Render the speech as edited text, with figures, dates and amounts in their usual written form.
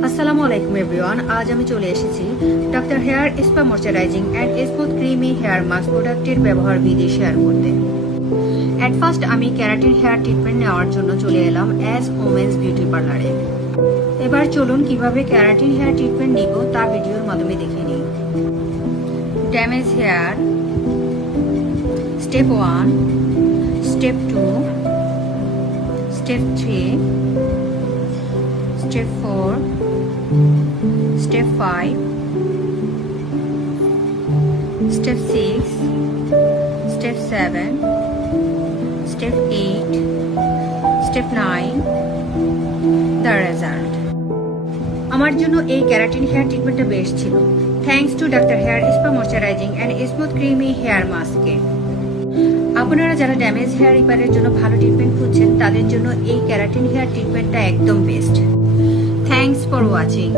আসসালামু আলাইকুম এভরিওয়ান। আজ আমি চলে এসেছি doctor hair spa moisturizing and smooth creamy hair mask প্রোডাক্টের ব্যবহার বিধি শেয়ার করতে। অ্যাট ফার্স্ট আমি ক্যারাটিন হেয়ার ট্রিটমেন্ট নেওয়ার জন্য চলে এলাম অ্যাজ ওমেন্স বিউটি পার্লারে। এবার চলুন কিভাবে ক্যারাটিন হেয়ার ট্রিটমেন্ট নিব তা ভিডিওর মাধ্যমে দেখে নিই। Damage hair, step 1, step 2, step 3, step 4, Step 5, Step 6, Step 7, Step 8, Step 9, The result. আমার জন্য এই ক্যারাটিন হেয়ার ট্রিটমেন্টটা বেস্ট ছিল, thanks to doctor hair spa moisturizing and smooth creamy hair মাস্কে। আপনারা যারা ড্যামেজ হেয়ার রিপেয়ারের জন্য ভালো ট্রিটমেন্ট খুঁজছেন তাদের জন্য এই ক্যারাটিন হেয়ার ট্রিটমেন্টটা একদম বেস্ট। Thanks for watching.